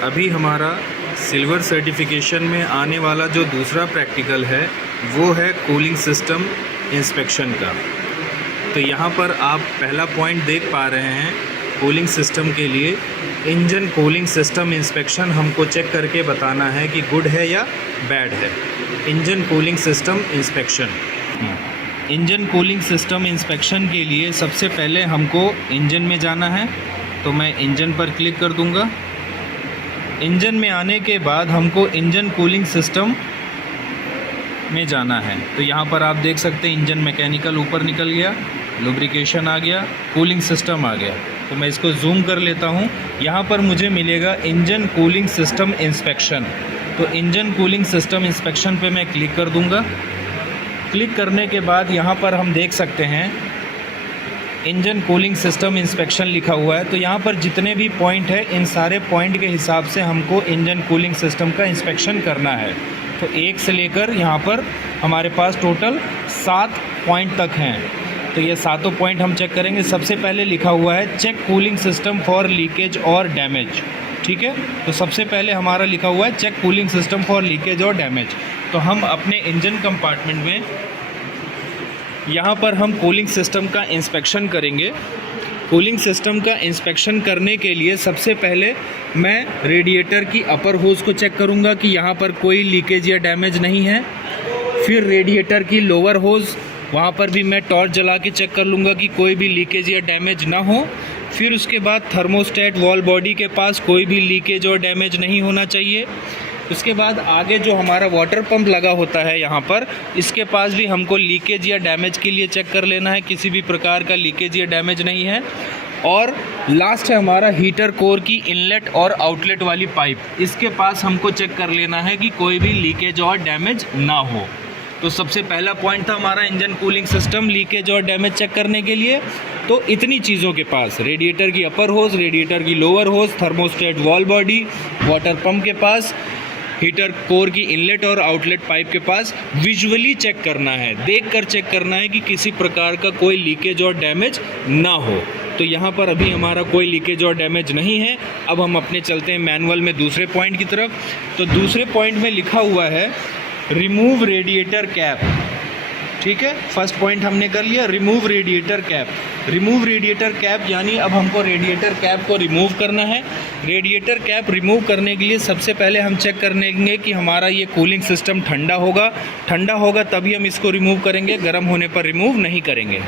अभी हमारा silver certification में आने वाला जो दूसरा प्रैक्टिकल है वो है कूलिंग सिस्टम इंस्पेक्शन का। तो यहाँ पर आप पहला पॉइंट देख पा रहे हैं, कूलिंग सिस्टम के लिए इंजन कूलिंग सिस्टम इंस्पेक्शन हमको चेक करके बताना है कि गुड है या बैड है। Engine cooling system inspection. Engine cooling system inspection के लिए सबसे पहले हमको इंजन में जाना है, तो मैं इंजन पर क्लिक कर दूंगा। इंजन में आने के बाद हमको इंजन कूलिंग सिस्टम में जाना है। तो यहाँ पर आप देख सकते हैं इंजन मैकेनिकल ऊपर निकल गया, लुब्रिकेशन आ गया, कूलिंग सिस्टम आ गया। तो मैं इसको जूम कर लेता हूँ। यहाँ पर मुझे मिलेगा इंजन कूलिंग सिस्टम इंस्पेक्शन। तो इंजन कूलिंग सिस्टम इंस्पेक्शन पे मैं क्लिक कर दूँगा। क्लिक करने के बाद यहाँ पर हम देख सकते हैं इंजन कूलिंग सिस्टम इंस्पेक्शन लिखा हुआ है। तो यहाँ पर जितने भी पॉइंट है, इन सारे पॉइंट के हिसाब से हमको इंजन कूलिंग सिस्टम का इंस्पेक्शन करना है। तो 1 से लेकर यहाँ पर हमारे पास टोटल 7 पॉइंट तक हैं। तो ये सातों पॉइंट हम चेक करेंगे। सबसे पहले लिखा हुआ है check cooling system for leakage और डैमेज। ठीक है, तो सबसे पहले हमारा लिखा हुआ है check cooling system for leakage और डैमेज। तो हम अपने इंजन कंपार्टमेंट में यहाँ पर हम कूलिंग सिस्टम का इंस्पेक्शन करेंगे। कूलिंग सिस्टम का इंस्पेक्शन करने के लिए सबसे पहले मैं रेडिएटर की अपर होज को चेक करूँगा कि यहाँ पर कोई लीकेज या डैमेज नहीं है। फिर रेडिएटर की लोअर होज, वहाँ पर भी मैं टॉर्च जला के चेक कर लूँगा कि कोई भी लीकेज या डैमेज ना हो। फिर उसके बाद थर्मोस्टेट वॉल बॉडी के पास कोई भी लीकेज और डैमेज नहीं होना चाहिए। उसके बाद आगे जो हमारा वाटर पंप लगा होता है यहाँ पर, इसके पास भी हमको लीकेज या डैमेज के लिए चेक कर लेना है, किसी भी प्रकार का लीकेज या डैमेज नहीं है। और लास्ट है हमारा हीटर कोर की इनलेट और आउटलेट वाली पाइप, इसके पास हमको चेक कर लेना है कि कोई भी लीकेज और डैमेज ना हो। तो सबसे पहला पॉइंट था हमारा इंजन कूलिंग सिस्टम लीकेज और डैमेज चेक करने के लिए। तो इतनी चीज़ों के पास, रेडिएटर की अपर होज, रेडिएटर की lower hose, thermostat valve body, water pump के पास, हीटर कोर की इनलेट और आउटलेट पाइप के पास विजुअली चेक करना है, देखकर चेक करना है कि किसी प्रकार का कोई लीकेज और डैमेज ना हो। तो यहाँ पर अभी हमारा कोई लीकेज और डैमेज नहीं है। अब हम अपने चलते हैं मैनुअल में दूसरे पॉइंट की तरफ। तो दूसरे पॉइंट में लिखा हुआ है रिमूव रेडिएटर कैप। ठीक है, फर्स्ट पॉइंट हमने कर लिया, remove radiator cap. Remove radiator cap यानी अब हमको रेडिएटर कैप को रिमूव करना है। रेडिएटर कैप रिमूव करने के लिए सबसे पहले हम चेक कर लेंगे कि हमारा ये कूलिंग सिस्टम ठंडा होगा तभी हम इसको रिमूव करेंगे, गर्म होने पर रिमूव नहीं करेंगे।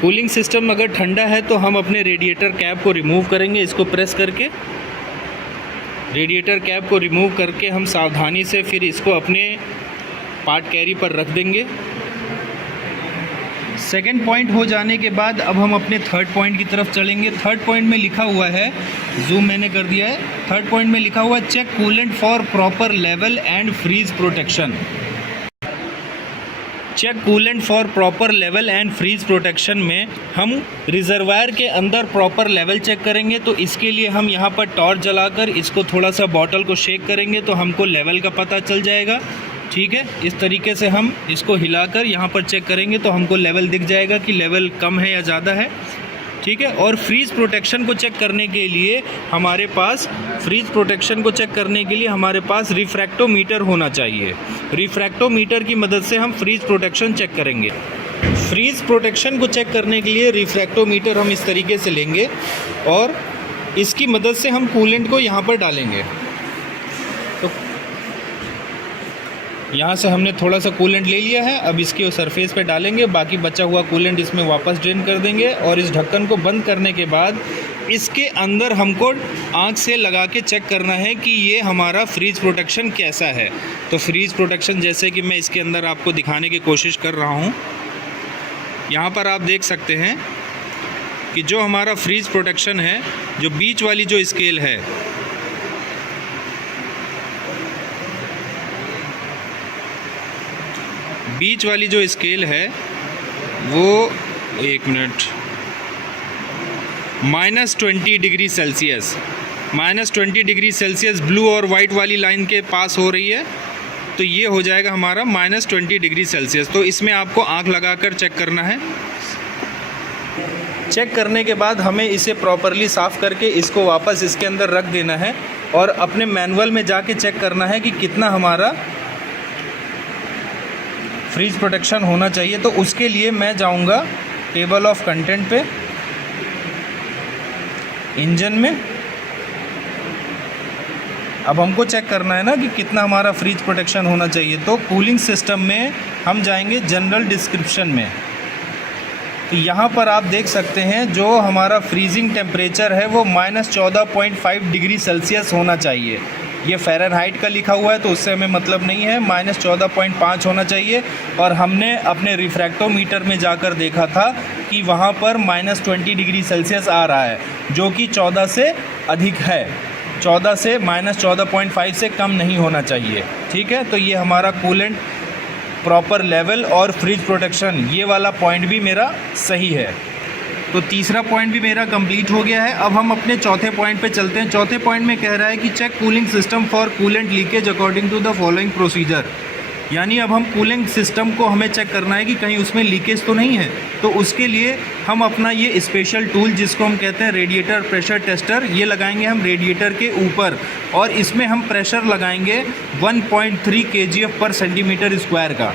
कूलिंग सिस्टम अगर ठंडा है तो हम अपने रेडिएटर कैप को रिमूव करेंगे। इसको प्रेस करके रेडिएटर कैप को रिमूव करके हम सावधानी से फिर इसको अपने पार्ट कैरी पर रख देंगे। सेकेंड पॉइंट हो जाने के बाद अब हम अपने थर्ड पॉइंट की तरफ चलेंगे। थर्ड पॉइंट में लिखा हुआ है, जूम मैंने कर दिया है, थर्ड पॉइंट में लिखा हुआ है check coolant for proper level and freeze protection. Check coolant for proper level and freeze protection में हम रिजर्वायर के अंदर प्रॉपर लेवल चेक करेंगे। तो इसके लिए हम यहाँ पर टॉर्च जलाकर इसको थोड़ा सा बॉटल को शेक करेंगे तो हमको लेवल का पता चल जाएगा। ठीक है, इस तरीके से हम इसको हिलाकर यहाँ पर चेक करेंगे तो हमको लेवल दिख जाएगा कि लेवल कम है या ज़्यादा है। ठीक है, और फ्रीज प्रोटेक्शन को चेक करने के लिए हमारे पास रिफ्रैक्टोमीटर होना चाहिए। रिफ्रैक्टोमीटर की मदद से हम फ्रीज प्रोटेक्शन चेक करेंगे। फ्रीज प्रोटेक्शन को चेक करने के लिए रिफ्रैक्टोमीटर हम इस तरीके से लेंगे और इसकी मदद से हम कूलेंट को यहाँ पर डालेंगे। तो यहाँ से हमने थोड़ा सा कूलेंट ले लिया है, अब इसके सरफेस पे डालेंगे, बाकी बचा हुआ कूलेंट इसमें वापस ड्रेन कर देंगे। और इस ढक्कन को बंद करने के बाद इसके अंदर हमको आँख से लगा के चेक करना है कि ये हमारा फ्रीज प्रोटेक्शन कैसा है। तो फ्रीज प्रोटेक्शन जैसे कि मैं इसके अंदर आपको दिखाने की कोशिश कर रहा हूँ, यहाँ पर आप देख सकते हैं कि जो हमारा फ्रीज प्रोटेक्शन है, जो बीच वाली जो स्केल है, बीच वाली जो स्केल है वो -20 degree Celsius, -20 degree Celsius blue और वाइट वाली लाइन के पास हो रही है। तो ये हो जाएगा हमारा -20 डिग्री सेल्सियस। तो इसमें आपको आँख लगाकर चेक करना है। चेक करने के बाद हमें इसे प्रॉपरली साफ़ करके इसको वापस इसके अंदर रख देना है। और अपने मैनुअल में जाके चेक करना है कि कितना हमारा फ्रीज प्रोटेक्शन होना चाहिए। तो उसके लिए मैं जाऊंगा टेबल ऑफ कंटेंट पे, इंजन में। अब हमको चेक करना है ना कि कितना हमारा फ्रीज प्रोटेक्शन होना चाहिए। तो कूलिंग सिस्टम में हम जाएंगे जनरल डिस्क्रिप्शन में। तो यहाँ पर आप देख सकते हैं जो हमारा फ्रीजिंग टेम्परेचर है वो -14.5 डिग्री सेल्सियस होना चाहिए। ये फ़ारेनहाइट का लिखा हुआ है तो उससे हमें मतलब नहीं है, -14.5 होना चाहिए। और हमने अपने रिफ्रैक्टोमीटर में जाकर देखा था कि वहाँ पर -20 डिग्री सेल्सियस आ रहा है, जो कि 14 से अधिक है। 14 से -14.5 से कम नहीं होना चाहिए। ठीक है, तो ये हमारा कूलेंट प्रॉपर लेवल और फ्रीज प्रोटेक्शन, ये वाला पॉइंट भी मेरा सही है। तो तीसरा पॉइंट भी मेरा कंप्लीट हो गया है। अब हम अपने चौथे पॉइंट पे चलते हैं। चौथे पॉइंट में कह रहा है कि check cooling system for coolant leakage according to the following procedure. यानी अब हम कूलिंग सिस्टम को हमें चेक करना है कि कहीं उसमें लीकेज तो नहीं है। तो उसके लिए हम अपना ये स्पेशल टूल जिसको हम कहते हैं रेडिएटर प्रेशर टेस्टर, ये लगाएंगे हम रेडिएटर के ऊपर और इसमें हम प्रेशर लगाएंगे 1.3 kgf पर सेंटीमीटर स्क्वायर का।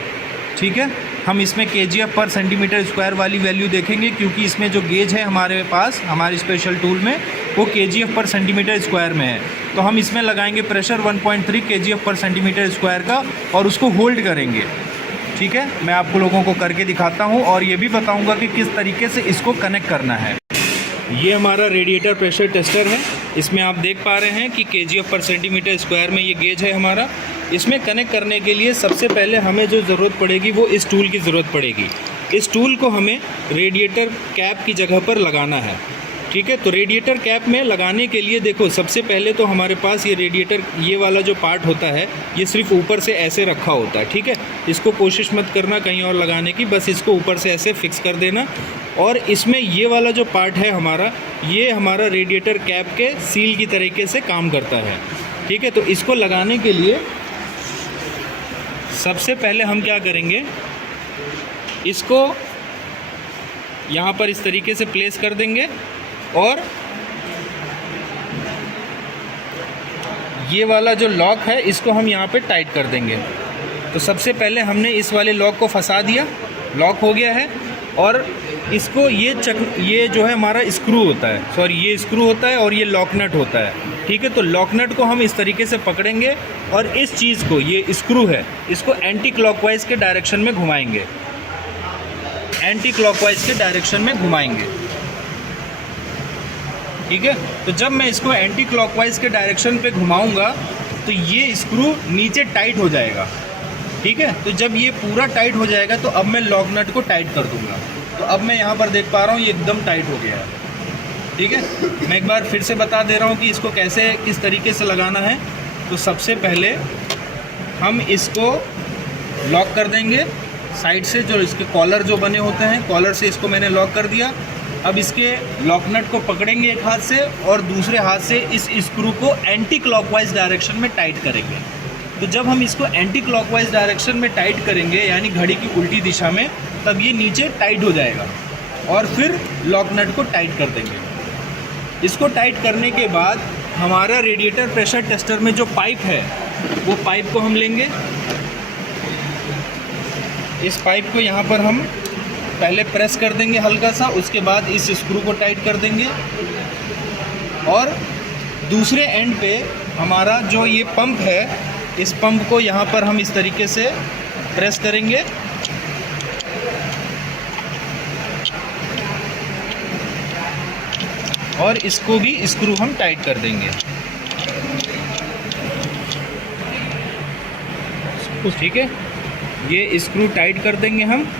ठीक है, हम इसमें kgf पर सेंटीमीटर स्क्वायर वाली वैल्यू देखेंगे क्योंकि इसमें जो गेज है हमारे पास हमारे स्पेशल टूल में वो kgf पर सेंटीमीटर स्क्वायर में है। तो हम इसमें लगाएंगे प्रेशर 1.3 kgf पर सेंटीमीटर स्क्वायर का और उसको होल्ड करेंगे। ठीक है, मैं आपको लोगों को करके दिखाता हूँ और ये भी बताऊँगा कि किस तरीके से इसको कनेक्ट करना है। ये हमारा रेडिएटर प्रेशर टेस्टर है। इसमें आप देख पा रहे हैं कि kgf पर सेंटीमीटर स्क्वायर में ये गेज है हमारा। इसमें कनेक्ट करने के लिए सबसे पहले हमें जो ज़रूरत पड़ेगी वो इस टूल की ज़रूरत पड़ेगी। इस टूल को हमें रेडिएटर कैप की जगह पर लगाना है। ठीक है, तो रेडिएटर कैप में लगाने के लिए देखो सबसे पहले तो हमारे पास ये रेडिएटर ये वाला जो पार्ट होता है ये सिर्फ ऊपर से ऐसे रखा होता है। ठीक है, इसको कोशिश मत करना कहीं और लगाने की, बस इसको ऊपर से ऐसे फिक्स कर देना। और इसमें ये वाला जो पार्ट है हमारा, ये हमारा रेडिएटर कैप के सील की तरीके से काम करता है। ठीक है, तो इसको लगाने के लिए सबसे पहले हम क्या करेंगे, इसको यहाँ पर इस तरीके से प्लेस कर देंगे और ये वाला जो लॉक है इसको हम यहाँ पे टाइट कर देंगे। तो सबसे पहले हमने इस वाले लॉक को फंसा दिया, लॉक हो गया है। और इसको ये जो है हमारा स्क्रू होता है, सॉरी ये स्क्रू होता है और ये लॉक नट होता है। ठीक है, तो लॉक नट को हम इस तरीके से पकड़ेंगे और इस चीज़ को, ये स्क्रू है, इसको एंटी क्लॉकवाइज के डायरेक्शन में घुमाएंगे, एंटी क्लॉकवाइज के डायरेक्शन में घुमाएंगे। ठीक है, तो जब मैं इसको एंटी क्लॉकवाइज के डायरेक्शन पे घुमाऊंगा तो ये स्क्रू नीचे टाइट हो जाएगा। ठीक है, तो जब ये पूरा टाइट हो जाएगा तो अब मैं लॉक नट को टाइट कर दूंगा। तो अब मैं यहाँ पर देख पा रहा हूँ ये एकदम टाइट हो गया है। ठीक है, मैं एक बार फिर से बता दे रहा हूँ कि इसको कैसे किस तरीके से लगाना है। तो सबसे पहले हम इसको लॉक कर देंगे साइड से, जो इसके कॉलर जो बने होते हैं, कॉलर से इसको मैंने लॉक कर दिया। अब इसके लॉक नट को पकड़ेंगे एक हाथ से और दूसरे हाथ से इस स्क्रू को एंटी क्लॉकवाइज डायरेक्शन में टाइट करेंगे। तो जब हम इसको एंटी क्लॉकवाइज डायरेक्शन में टाइट करेंगे यानी घड़ी की उल्टी दिशा में, तब ये नीचे टाइट हो जाएगा और फिर लॉक नट को टाइट कर देंगे। इसको टाइट करने के बाद हमारा रेडिएटर प्रेशर टेस्टर में जो पाइप है वो पाइप को हम लेंगे। इस पाइप को यहाँ पर हम पहले प्रेस कर देंगे हल्का सा, उसके बाद इस स्क्रू को टाइट कर देंगे और दूसरे एंड पे हमारा जो ये पंप है, इस पंप को यहाँ पर हम इस तरीके से प्रेस करेंगे और इसको भी स्क्रू हम टाइट कर देंगे। ठीक है, ये स्क्रू टाइट कर देंगे हम।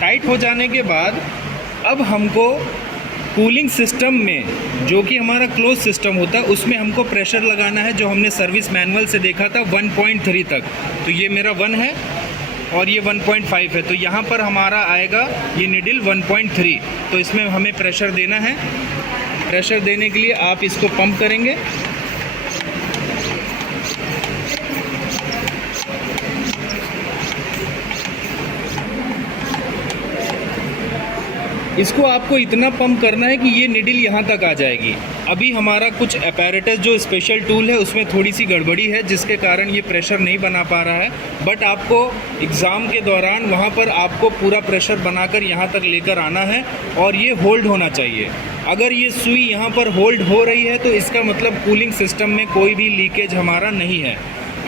टाइट हो जाने के बाद अब हमको कूलिंग सिस्टम में, जो कि हमारा क्लोज सिस्टम होता है, उसमें हमको प्रेशर लगाना है जो हमने सर्विस मैनुअल से देखा था 1.3 तक। तो ये मेरा 1 है और ये 1.5 है, तो यहाँ पर हमारा आएगा ये निडल 1.3। तो इसमें हमें प्रेशर देना है। प्रेशर देने के लिए आप इसको पंप करेंगे। इसको आपको इतना पंप करना है कि ये निडल यहाँ तक आ जाएगी। अभी हमारा कुछ अपैरेटस जो स्पेशल टूल है उसमें थोड़ी सी गड़बड़ी है, जिसके कारण ये प्रेशर नहीं बना पा रहा है। बट आपको एग्ज़ाम के दौरान वहाँ पर आपको पूरा प्रेशर बनाकर यहाँ तक लेकर आना है और ये होल्ड होना चाहिए। अगर ये सुई यहाँ पर होल्ड हो रही है तो इसका मतलब कूलिंग सिस्टम में कोई भी लीकेज हमारा नहीं है।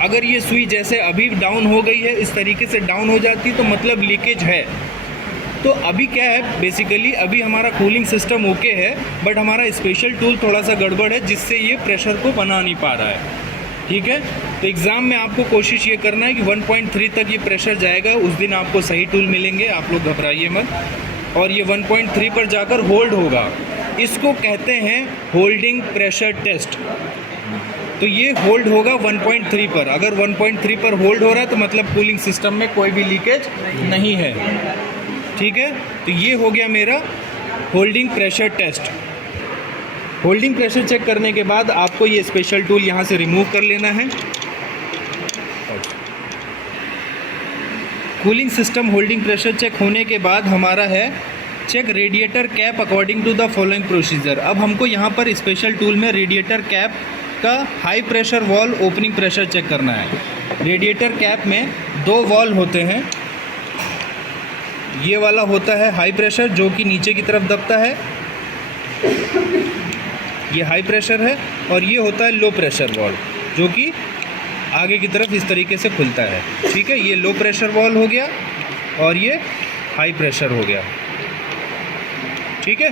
अगर ये सुई जैसे अभी डाउन हो गई है, इस तरीके से डाउन हो जाती तो मतलब लीकेज है। तो अभी क्या है, बेसिकली अभी हमारा कूलिंग सिस्टम ओके है, बट हमारा स्पेशल टूल थोड़ा सा गड़बड़ है, जिससे ये प्रेशर को बना नहीं पा रहा है। ठीक है, तो एग्ज़ाम में आपको कोशिश ये करना है कि 1.3 तक ये प्रेशर जाएगा, उस दिन आपको सही टूल मिलेंगे, आप लोग घबराइए मत। और ये 1.3 पर जाकर होल्ड होगा, इसको कहते हैं होल्डिंग प्रेशर टेस्ट। तो ये होल्ड होगा 1.3 पर। अगर 1.3 पर होल्ड हो रहा है तो मतलब कूलिंग सिस्टम में कोई भी लीकेज नहीं है। ठीक है, तो ये हो गया मेरा holding pressure test. Holding pressure check करने के बाद आपको ये स्पेशल टूल यहाँ से रिमूव कर लेना है। Cooling system holding pressure check होने के बाद हमारा है check radiator cap according to the following procedure. अब हमको यहाँ पर स्पेशल टूल में रेडिएटर कैप का high pressure valve opening pressure check करना है। रेडिएटर कैप में 2 वॉल्व होते हैं। ये वाला होता है हाई प्रेशर, जो कि नीचे की तरफ दबता है, ये हाई प्रेशर है। और ये होता है लो प्रेशर वॉल्व, जो कि आगे की तरफ इस तरीके से खुलता है। ठीक है, ये लो प्रेशर वॉल्व हो गया और ये हाई प्रेशर हो गया। ठीक है,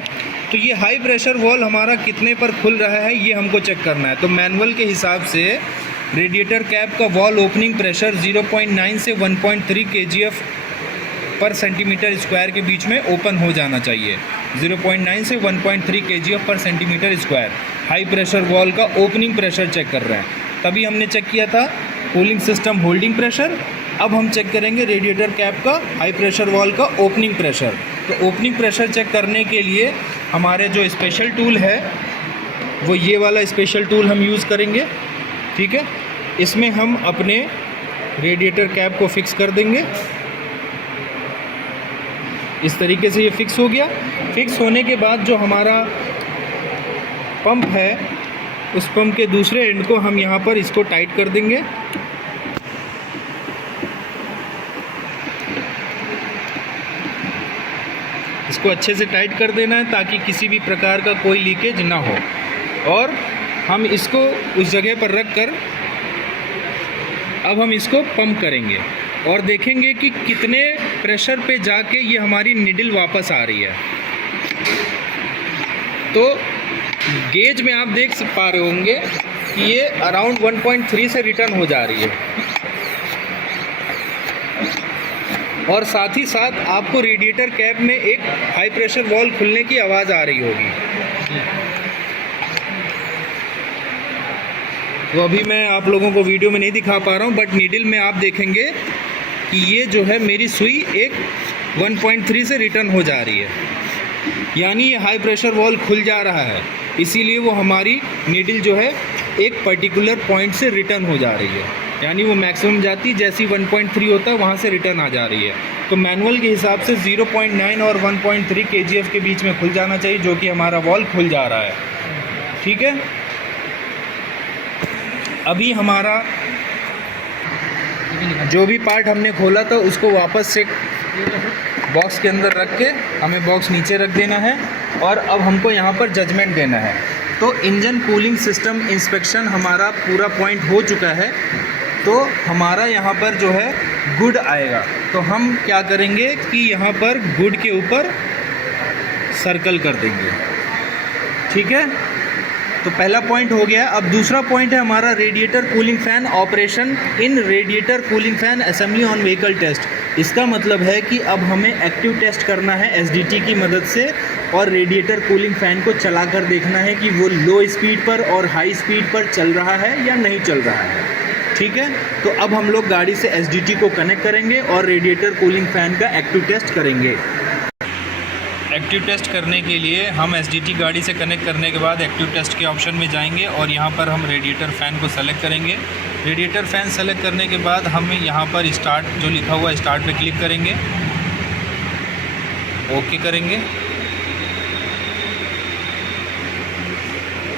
तो ये हाई प्रेशर वॉल्व हमारा कितने पर खुल रहा है ये हमको चेक करना है। तो मैनुअल के हिसाब से रेडिएटर कैप का वॉल्व ओपनिंग प्रेशर 0.9 से 1.3 kgf पर सेंटीमीटर स्क्वायर के बीच में ओपन हो जाना चाहिए। 0.9 से 1.3 kgf पर centimetre square high pressure valve का ओपनिंग प्रेशर चेक कर रहे हैं। तभी हमने चेक किया था कूलिंग सिस्टम होल्डिंग प्रेशर। अब हम चेक करेंगे रेडिएटर कैप का हाई प्रेशर वॉल्व का ओपनिंग प्रेशर। तो ओपनिंग प्रेशर चेक करने के लिए हमारे जो स्पेशल टूल है वो ये वाला स्पेशल टूल हम यूज़ करेंगे। ठीक है, इसमें हम अपने रेडिएटर कैप को फिक्स कर देंगे। इस तरीके से ये फिक्स हो गया। फिक्स होने के बाद जो हमारा पंप है, उस पंप के दूसरे एंड को हम यहाँ पर इसको टाइट कर देंगे। इसको अच्छे से टाइट कर देना है ताकि किसी भी प्रकार का कोई लीकेज ना हो। और हम इसको उस जगह पर रख कर अब हम इसको पंप करेंगे और देखेंगे कि कितने प्रेशर पे जाके ये हमारी निडल वापस आ रही है। तो गेज में आप देख पा रहे होंगे कि ये अराउंड 1.3 से रिटर्न हो जा रही है। और साथ ही साथ आपको रेडिएटर कैप में एक हाई प्रेशर वॉल्व खुलने की आवाज़ आ रही होगी। तो अभी मैं आप लोगों को वीडियो में नहीं दिखा पा रहा हूँ, बट नीडल में आप देखेंगे कि ये जो है मेरी सुई एक 1.3 से रिटर्न हो जा रही है, यानी ये हाई प्रेशर वॉल्व खुल जा रहा है। इसीलिए वो हमारी नीडल जो है एक पर्टिकुलर पॉइंट से रिटर्न हो जा रही है, यानी वो मैक्सिमम जाती जैसी 1.3 होता है वहाँ से रिटर्न आ जा रही है। तो मैनुअल के हिसाब से 0.9 और 1.3 kgf के बीच में खुल जाना चाहिए, जो कि हमारा वॉल्व खुल जा रहा है। ठीक है, अभी हमारा जो भी पार्ट हमने खोला था उसको वापस से बॉक्स के अंदर रख के हमें बॉक्स नीचे रख देना है। और अब हमको यहाँ पर जजमेंट देना है। तो इंजन कूलिंग सिस्टम इंस्पेक्शन हमारा पूरा पॉइंट हो चुका है। तो हमारा यहाँ पर जो है गुड आएगा। तो हम क्या करेंगे कि यहाँ पर गुड के ऊपर सर्कल कर देंगे। ठीक है, तो पहला पॉइंट हो गया। अब दूसरा पॉइंट है हमारा radiator cooling fan operation in radiator cooling fan assembly on vehicle test. इसका मतलब है कि अब हमें एक्टिव टेस्ट करना है एसडीटी की मदद से, और रेडिएटर कूलिंग फ़ैन को चलाकर देखना है कि वो लो स्पीड पर और हाई स्पीड पर चल रहा है या नहीं चल रहा है। ठीक है, तो अब हम लोग गाड़ी से एसडीटी को कनेक्ट करेंगे और रेडिएटर कूलिंग फ़ैन का एक्टिव टेस्ट करेंगे। एक्टिव टेस्ट करने के लिए हम एसडीटी गाड़ी से कनेक्ट करने के बाद एक्टिव टेस्ट के ऑप्शन में जाएंगे और यहाँ पर हम रेडिएटर फ़ैन को सेलेक्ट करेंगे। रेडिएटर फ़ैन सेलेक्ट करने के बाद हम यहाँ पर स्टार्ट जो लिखा हुआ है स्टार्ट पे क्लिक करेंगे, ओके करेंगे।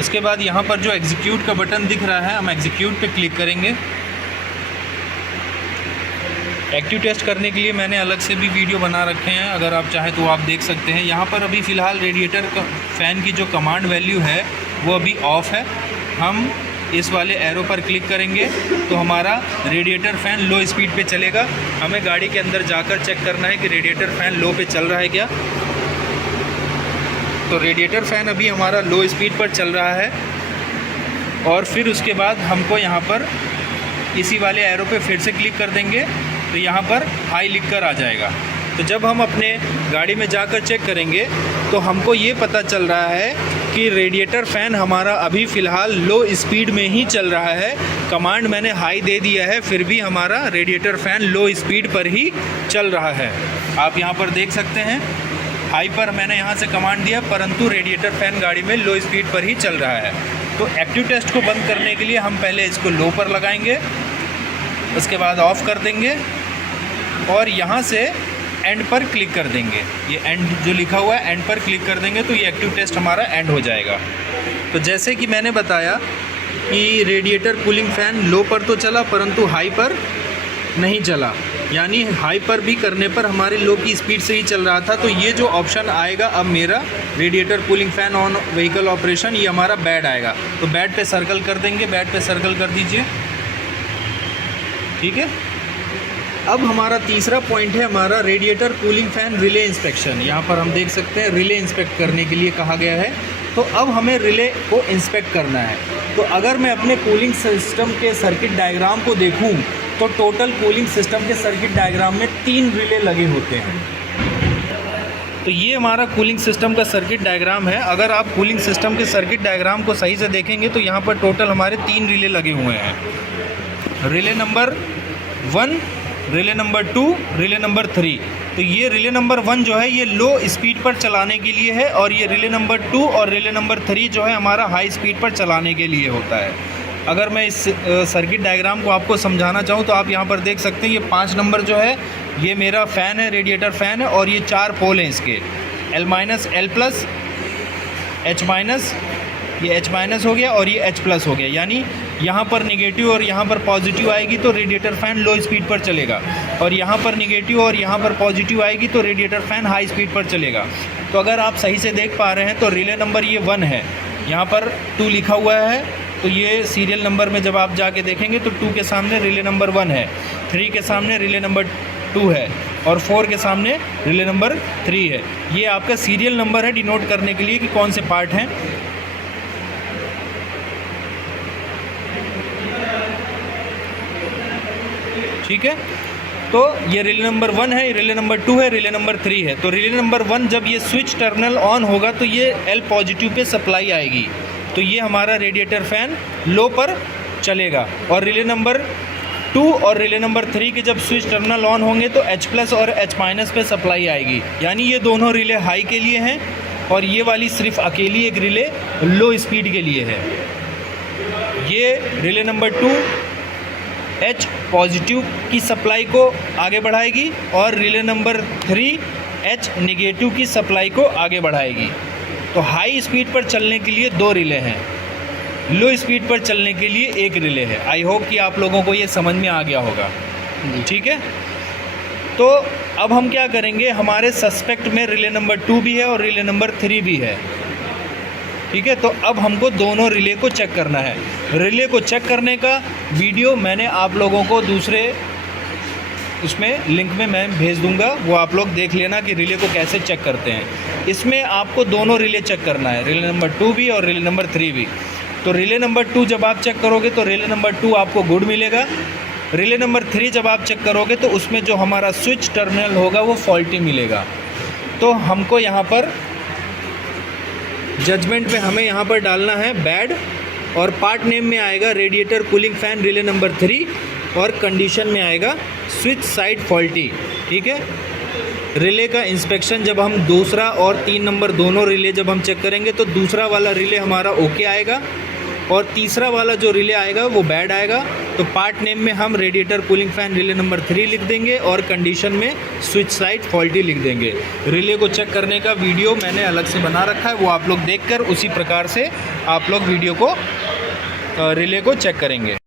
इसके बाद यहाँ पर जो एग्जीक्यूट का बटन दिख रहा है, हम एग्जीक्यूट पे क्लिक करेंगे। एक्टिव टेस्ट करने के लिए मैंने अलग से भी वीडियो बना रखे हैं, अगर आप चाहें तो आप देख सकते हैं। यहाँ पर अभी फ़िलहाल रेडिएटर का फ़ैन की जो कमांड वैल्यू है वो अभी ऑफ़ है। हम इस वाले एरो पर क्लिक करेंगे तो हमारा रेडिएटर फ़ैन लो स्पीड पे चलेगा। हमें गाड़ी के अंदर जाकर चेक करना है कि रेडिएटर फ़ैन लो पे चल रहा है क्या। तो रेडिएटर फ़ैन अभी हमारा लो स्पीड पर चल रहा है और फिर उसके बाद हमको यहाँ पर इसी वाले एरो पे फिर से क्लिक कर देंगे तो यहाँ पर हाई लिख कर आ जाएगा। तो जब हम अपने गाड़ी में जाकर चेक करेंगे तो हमको ये पता चल रहा है कि रेडिएटर फ़ैन हमारा अभी फ़िलहाल लो स्पीड में ही चल रहा है। कमांड मैंने हाई दे दिया है, फिर भी हमारा रेडिएटर फ़ैन लो स्पीड पर ही चल रहा है। आप यहाँ पर देख सकते हैं, हाई पर मैंने यहाँ से कमांड दिया परंतु रेडिएटर फ़ैन गाड़ी में लो स्पीड पर ही चल रहा है। तो एक्टिव टेस्ट को बंद करने के लिए हम पहले इसको लो पर लगाएंगे, उसके बाद ऑफ़ कर देंगे और यहाँ से एंड पर क्लिक कर देंगे। ये एंड जो लिखा हुआ है एंड पर क्लिक कर देंगे तो ये एक्टिव टेस्ट हमारा एंड हो जाएगा। तो जैसे कि मैंने बताया कि रेडिएटर कूलिंग फ़ैन लो पर तो चला परंतु हाई पर नहीं चला, यानी हाई पर भी करने पर हमारे लो की स्पीड से ही चल रहा था। तो ये जो ऑप्शन आएगा अब मेरा radiator cooling fan on vehicle operation, ये हमारा बैड आएगा। तो बैड पे सर्कल कर देंगे, बैड पे सर्कल कर दीजिए, ठीक है। अब हमारा तीसरा पॉइंट है हमारा radiator cooling fan relay inspection. यहाँ पर हम देख सकते हैं रिले इंस्पेक्ट करने के लिए कहा गया है। तो अब हमें रिले को इंस्पेक्ट करना है। तो अगर मैं अपने कूलिंग सिस्टम के सर्किट डायग्राम को देखूँ तो टोटल कूलिंग सिस्टम के सर्किट डायग्राम में 3 रिले लगे होते हैं। तो ये हमारा कूलिंग सिस्टम का सर्किट डायग्राम है। अगर आप कूलिंग सिस्टम के सर्किट डायग्राम को सही से देखेंगे तो यहाँ पर टोटल हमारे 3 रिले लगे हुए हैं। Relay number 1, relay number 2, relay number 3। तो ये रिले नंबर 1 जो है ये लो स्पीड पर चलाने के लिए है और ये रिले नंबर 2 और रिले नंबर 3 जो है हमारा हाई स्पीड पर चलाने के लिए होता है। अगर मैं इस सर्किट डायग्राम को आपको समझाना चाहूँ तो आप यहाँ पर देख सकते हैं, ये 5 नंबर जो है ये मेरा फ़ैन है, रेडिएटर फ़ैन है और ये 4 पोल हैं इसके, L-, L+, H-, ये H- हो गया और ये H+ हो गया। यानी यहाँ पर निगेटिव और यहाँ पर पॉजिटिव आएगी तो रेडिएटर फ़ैन लो स्पीड पर चलेगा और यहाँ पर निगेटिव और यहाँ पर पॉजिटिव आएगी तो रेडिएटर फ़ैन हाई स्पीड पर चलेगा। तो अगर आप सही से देख पा रहे हैं तो रिले नंबर ये 1 है, यहाँ पर 2 लिखा हुआ है तो ये सीरियल नंबर में जब आप जाके देखेंगे तो 2 के सामने रिले नंबर 1 है, 3 के सामने रिले नंबर 2 है और 4 के सामने रिले नंबर 3 है। ये आपका सीरियल नंबर है डिनोट करने के लिए कि कौन से पार्ट हैं। ठीक है, तो ये रिले नंबर 1 है, रिले नंबर 2 है, रिले नंबर 3 है। तो रिले नंबर 1 जब ये स्विच टर्मिनल ऑन होगा तो ये L+ पे सप्लाई आएगी, तो ये हमारा रेडिएटर फ़ैन लो पर चलेगा। और रिले नंबर 2 और रिले नंबर 3 के जब स्विच टर्मिनल ऑन होंगे तो H+ और H- पे सप्लाई आएगी, यानी ये दोनों रिले हाई के लिए हैं और ये वाली सिर्फ अकेली एक रिले लो स्पीड के लिए है। ये रिले नंबर 2 H+ की सप्लाई को आगे बढ़ाएगी और रिले नंबर 3 H- की सप्लाई को आगे बढ़ाएगी। तो हाई स्पीड पर चलने के लिए 2 रिले हैं, लो स्पीड पर चलने के लिए 1 रिले है। आई होप कि आप लोगों को ये समझ में आ गया होगा, ठीक है। तो अब हम क्या करेंगे, हमारे सस्पेक्ट में रिले नंबर 2 भी है और रिले नंबर 3 भी है, ठीक है। तो अब हमको दोनों रिले को चेक करना है। रिले को चेक करने का वीडियो मैंने आप लोगों को दूसरे उसमें लिंक में मैं भेज दूंगा, वो आप लोग देख लेना कि रिले को कैसे चेक करते हैं। इसमें आपको दोनों रिले चेक करना है, रिले नंबर 2 भी और रिले नंबर 3 भी। तो रिले नंबर 2 जब आप चेक करोगे तो रिले नंबर 2 आपको गुड मिलेगा। रिले नंबर 3 जब आप चेक करोगे तो उसमें जो हमारा स्विच टर्मिनल होगा वो फॉल्टी मिलेगा। तो हमको यहाँ पर जजमेंट में हमें यहाँ पर डालना है बैड और पार्ट नेम में आएगा radiator cooling fan relay number 3 और कंडीशन में आएगा स्विच साइड फॉल्टी, ठीक है। रिले का इंस्पेक्शन जब हम दूसरा और 3 नंबर दोनों रिले जब हम चेक करेंगे तो दूसरा वाला रिले हमारा ओके आएगा और तीसरा वाला जो रिले आएगा वो बैड आएगा। तो तो पार्ट नेम में हम radiator cooling fan relay number 3 लिख देंगे और कंडीशन में स्विच साइड फॉल्टी लिख देंगे। रिले को चेक करने का वीडियो मैंने अलग से बना रखा है, वो आप लोग देखकर उसी प्रकार से आप लोग वीडियो को रिले को चेक करेंगे।